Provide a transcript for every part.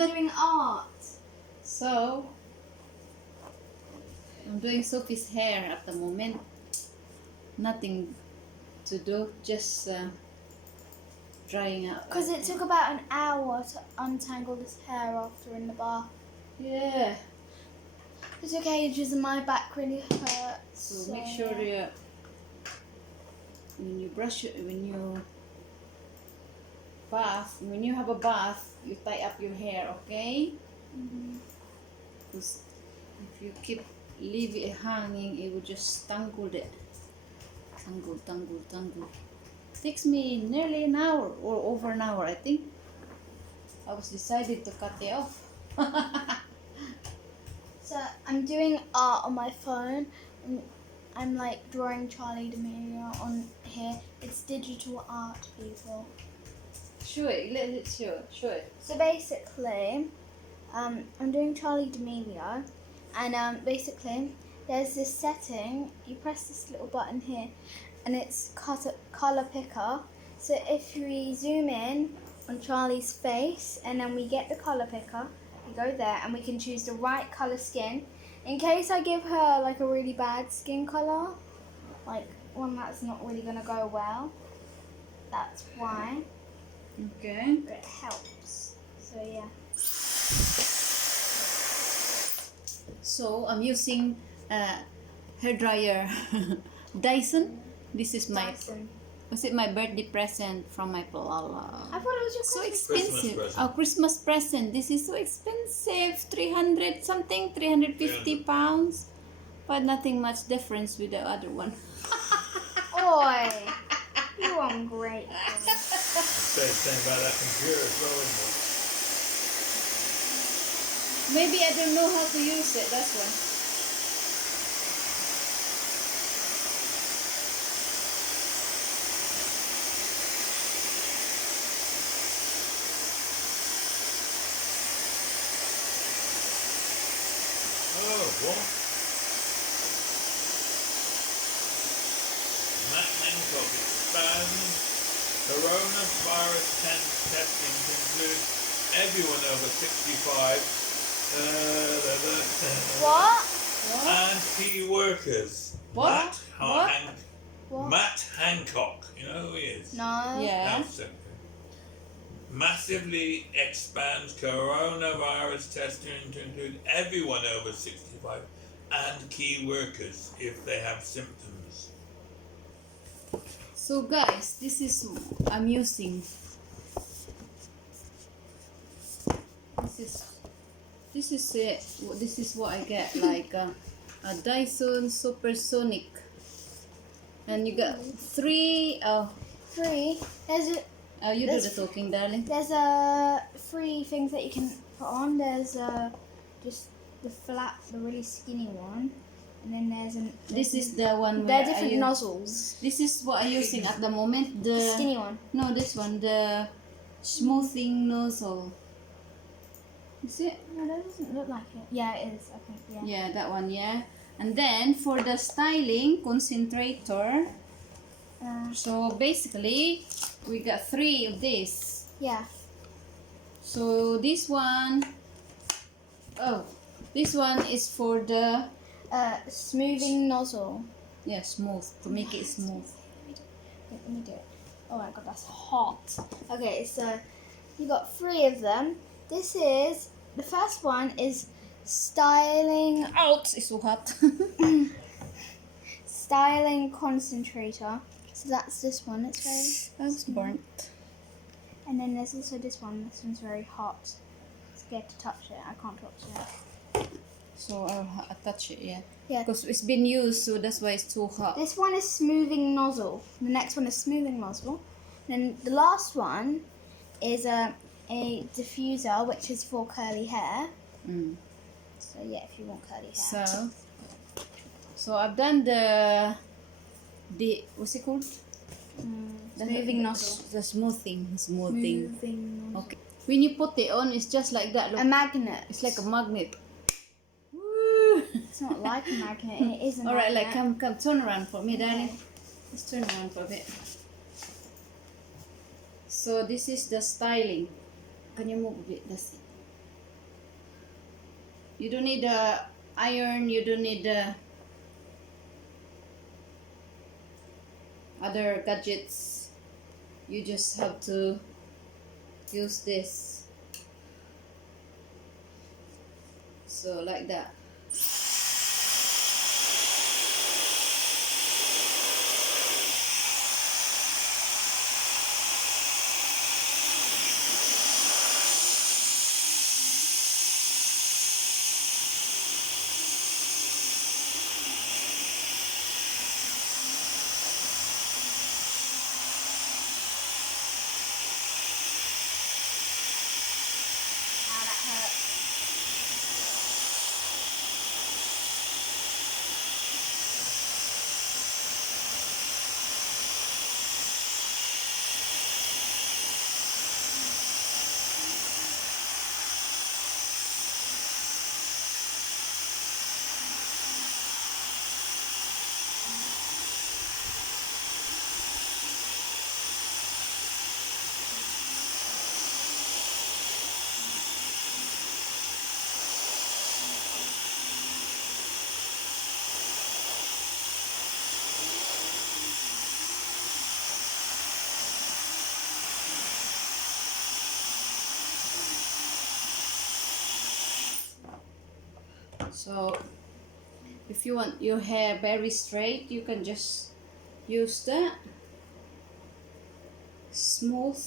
I'm doing art. So, I'm doing Sophie's hair at the moment. Nothing to do, just drying out. Because it took about an hour to untangle this hair after in the bath. Yeah. It took ages and my back really hurts. So make sure when you brush it, when you have a bath, you tie up your hair, okay? Because if you leave it hanging, it will just tangle it. Tangle. Takes me nearly an hour or over an hour, I think. I was decided to cut it off. So I'm doing art on my phone. I'm like drawing Charlie D'Amelio on here. It's digital art, people. Show it, let it show it. So basically, I'm doing Charlie D'Amelio, and basically there's this setting. You press this little button here, and it's color picker. So if we zoom in on Charlie's face, and then we get the color picker, we go there, and we can choose the right color skin. In case I give her like a really bad skin color, like one that's not really gonna go well, that's why. Okay. It helps. So yeah. So I'm using hair dryer Dyson. This is my Dyson. was it my birthday present from my Palala. I thought it was your So Christmas expensive. Present. Christmas present. This is so expensive. 300 something, 350 pounds. But nothing much difference with the other one. Oi, you ungrateful. Same about that computer as well, isn't it? Maybe I don't know how to use it, that's why. Oh, what? Matt Hancock expands coronavirus testing to include everyone over 65 What? and key workers. What? What? Matt Hancock, you know who he is? No. Yeah. Health Secretary. Massively expands coronavirus testing to include everyone over 65 and key workers if they have symptoms. So guys, this is I'm using. This is it. This is what I get, like a Dyson Supersonic, and you got three. Free. You do the talking, darling. There's three things that you can put on. There's just the really skinny one, and then This is the one. They're where different I use, nozzles. This is what I'm using at the moment. The skinny one. No, this one, the smoothing nozzle. Is it? No, that doesn't look like it. Yeah, it is. I think. Yeah. Yeah, that one. Yeah, and then for the styling concentrator. So basically, we got three of these. Yeah. So this one, this one is for the Smoothing nozzle. smooth, to make it smooth. Let me do it. Oh my god, that's hot. Okay, so you got three of them. The first one is styling. Out! It's so hot. Styling concentrator. So that's this one. It's very. That's burnt. And then there's also this one. This one's very hot. Scared to touch it. I can't touch it. So I'll touch it, yeah. Yeah. Because it's been used, so that's why it's too hot. This one is smoothing nozzle. The next one is smoothing nozzle. Then the last one is a diffuser, which is for curly hair. So yeah, if you want curly hair. So I've done the what's it called? Smoothing nozzle. The smoothing. Smoothing nozzle. Okay. When you put it on, it's just like that. Look. A magnet. It's like a magnet. Woo! It's not like a magnet. It is a magnet. Alright, like come, turn around for me, darling. Okay. Let's turn around for a bit. So this is the styling. Can you move a bit? That's it. You don't need a iron, you don't need other gadgets. You just have to use this. So like that. Now that hurts. So if you want your hair very straight, you can just use that. Smooth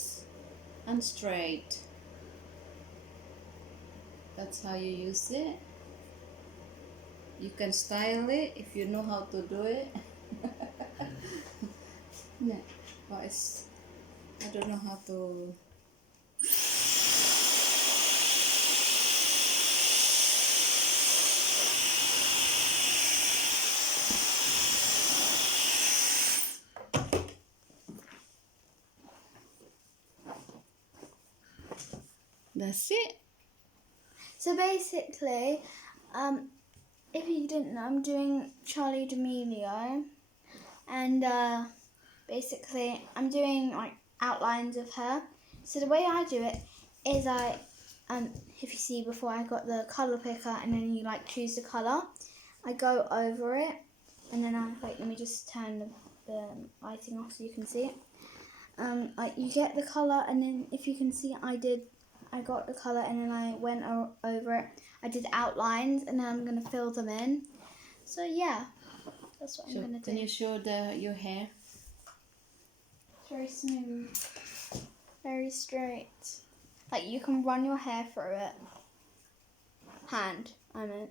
and straight. That's how you use it. You can style it if you know how to do it. No, but it's, I don't know how to. That's it. So basically, if you didn't know, I'm doing Charlie D'Amelio, and basically I'm doing like outlines of her. So the way I do it is if you see before, I got the colour picker, and then you like choose the colour. I go over it, and then let me just turn the lighting off so you can see it. You get the colour, and then if you can see, I got the colour, and then I went over it. I did outlines, and then I'm going to fill them in. So yeah, that's what I'm going to do. Can you show your hair? It's very smooth. Very straight. Like you can run your hair through it. Hand, I meant.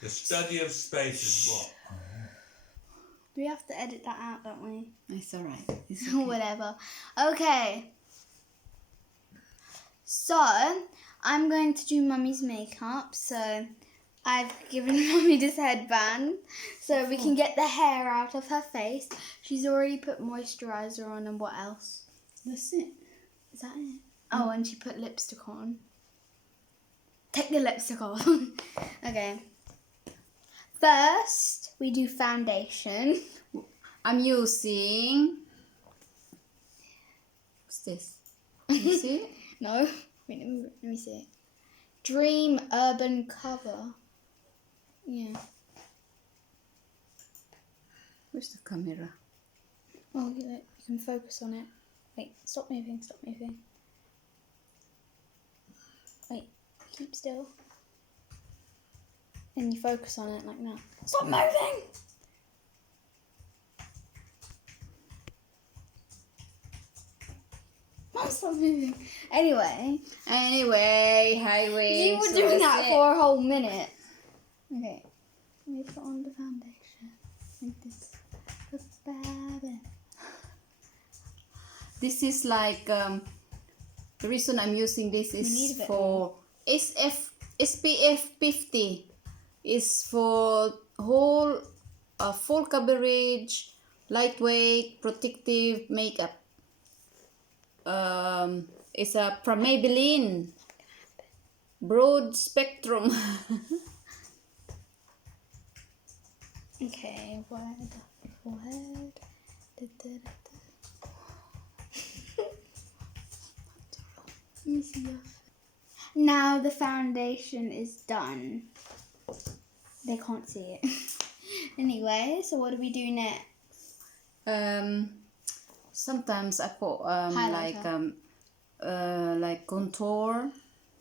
The study of space is what? We have to edit that out, don't we? It's alright. It's okay. Whatever. Okay. So, I'm going to do Mummy's makeup. So, I've given Mummy this headband so we can get the hair out of her face. She's already put moisturiser on, and what else? That's it. Is that it? Oh, and she put lipstick on. Take the lipstick off. Okay. First, we do foundation. I'm using. What's this? You see it? No, wait, let me see it. Dream Urban Cover. Yeah. Where's the camera? Oh, you can focus on it. Wait, stop moving, stop moving. Wait, keep still. And you focus on it like that. Stop moving! Mom, stop moving. Anyway, highway. you were doing that for a whole minute. Okay, let me put on the foundation. Like this. This is like the reason I'm using this is for SPF 50. Is for whole full coverage, lightweight, protective makeup. It's a from Maybelline. Broad spectrum. Okay, forehead. Let me see your. Now the foundation is done. They can't see it. Anyway, so what do we do next? Sometimes I put Highlighter. like contour.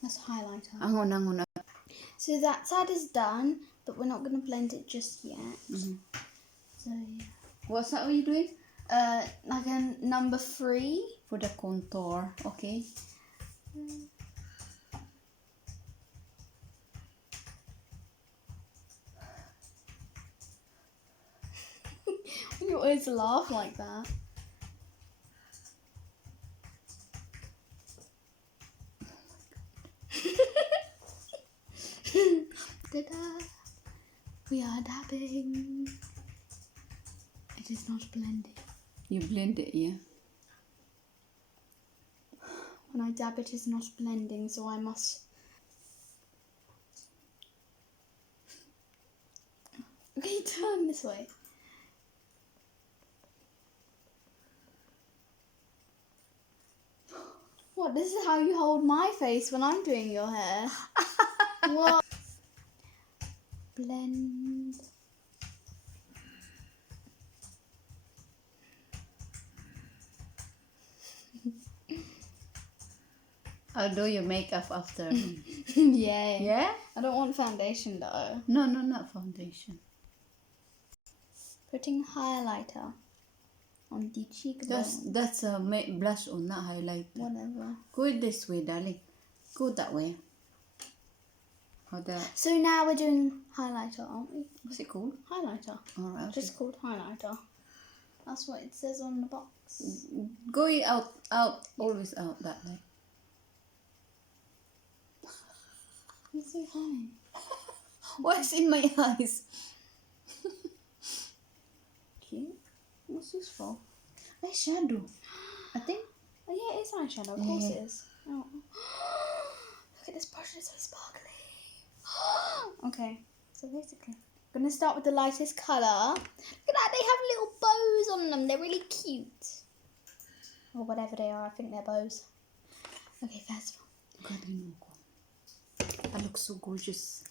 That's highlighter. Hang on. So that side is done, but we're not going to blend it just yet. Mm-hmm. So yeah. What's that? What are you doing? Like a number 3. For the contour, okay. You always laugh like that. Ta-da! We are dabbing. It is not blended. You blend it, yeah. When I dab, it is not blending, so I must. Okay, turn this way. What? This is how you hold my face when I'm doing your hair. What? Blend. I'll do your makeup after. Yeah. Yeah? I don't want foundation though. No, not foundation. Putting highlighter on the cheekbone. That's a blush on, not highlight. Whatever. Go this way, darling. Go that way. How that? So now we're doing highlighter, aren't we? What's it called? Highlighter. Alright. Just called highlighter. That's what it says on the box. Go out, always out that way. It's so funny. What's in my eyes? Cute. What's this for? Eyeshadow. I think. Oh yeah, it is eyeshadow. Of course Yeah. it is. Oh. Look at this brush, it's so sparkly. Okay, so basically, I'm gonna start with the lightest colour. Look at that, they have little bows on them. They're really cute. Or whatever they are, I think they're bows. Okay, first of all. God, I know. I look so gorgeous.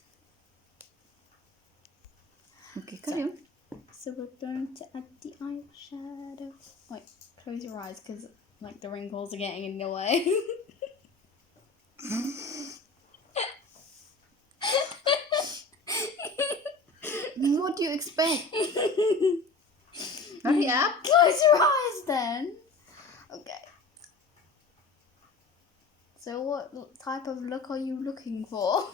Okay, carry on. So we're going to add the eyeshadow. Wait, close your eyes because like the wrinkles are getting in the way. What do you expect? Hurry up. Close your eyes then. Okay. So what type of look are you looking for?